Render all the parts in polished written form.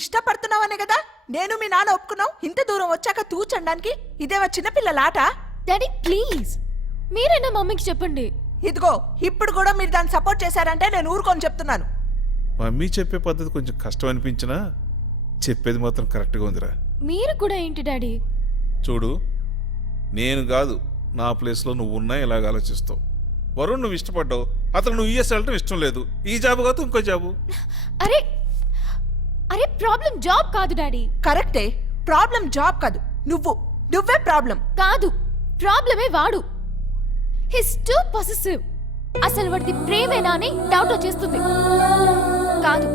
ఇష్టపడుతున్నావనే కదా నేను మీ నాన్న ఒప్పుకున్నావు. ఇంత దూరం వచ్చాక తూచండానికి ఇదేమో చిన్నపిల్లలాట. డాడీ ప్లీజ్ మీరైనా మమ్మీకి చెప్పండి. ఇదిగో ఇప్పుడు కూడా మీరు దాన్ని సపోర్ట్ చేశారంటే నేను ఊరుకొని చెప్తున్నాను. మమ్మీ చెప్పే పద్ధతి కొంచెం కష్టం అనిపించినా చెప్పేది మాత్రం కరెక్ట్గా ఉందిరా. మీరు కూడా ఏంటి డాడీ? చూడు, నేను కాదు, నా ప్లేస్లో నువ్వు ఉన్నా ఇలాగ ఆలోచిస్తావు. వరుణ్ నువ్వు ఇష్టపడ్డావు, అతను నువ్వు యూఎస్ వెళ్ళటం ఇష్టం లేదు. ఈ జాబు కాదు ఇంకో జాబు. అరే అరే ప్రాబ్లం జాబ్ కాదు డాడీ. కరెక్టే, ప్రాబ్లం జాబ్ కాదు, నువ్వే ప్రాబ్లం. కాదు, ప్రాబ్లమే వాడు. His two possessive. అసలు వాడిది ప్రేమేనా అని డౌట్ వచ్చేస్తుంది. కాదు,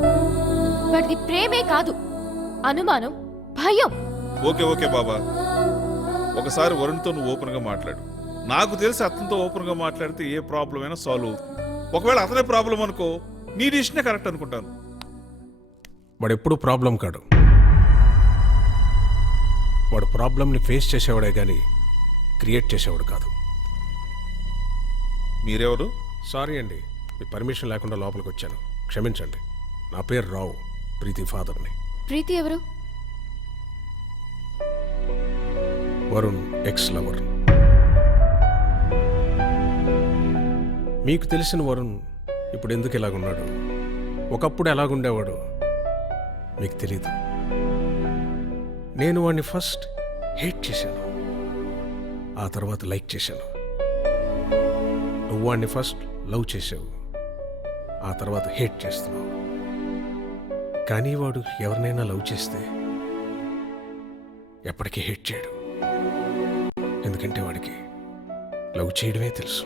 వాడిది ప్రేమే కాదు, అనుమానం, భయం. ఓకే ఓకే బాబా, ఒకసారి వరుణ్తో నువ్వు ఓపెన్గా మాట్లాడు. నాకు తెలిసి అతనితో ఓపెన్గా మాట్లాడితే ఏ ప్రాబ్లం అయినా సాల్వ్ అవుతుంది. ఒకవేళ అతనే ప్రాబ్లం అనుకో, నీ డిసిషనే కరెక్ట్ అనుకుంటాను. వాడు ఎప్పుడు ప్రాబ్లం కాడు. వాడు ప్రాబ్లంని ఫేస్ చేసేవాడే కానీ క్రియేట్ చేసేవాడు కాదు. మీరెవరు? సారీ అండి, మీ పర్మిషన్ లేకుండా లోపలికి వచ్చాను, క్షమించండి. నా పేరు రావు, ప్రీతి ఫాదర్ని. ప్రీతి ఎవరు? Varun ex lover. మీకు తెలిసిన వరుణ్ ఇప్పుడు ఎందుకు ఇలాగున్నాడు, ఒకప్పుడు ఎలాగుండేవాడు మీకు తెలీదు. నేను వాడిని ఫస్ట్ హేట్ చేశాను, ఆ తర్వాత లైక్ చేశాను. నువ్వు వాడిని ఫస్ట్ లవ్ చేసావు, ఆ తర్వాత హేట్ చేస్తున్నావు. కానీ వాడు ఎవరినైనా లవ్ చేస్తే ఎప్పటికీ హేట్ చేయడు, ఎందుకంటే వాడికి లవ్ చేయడమే తెలుసు.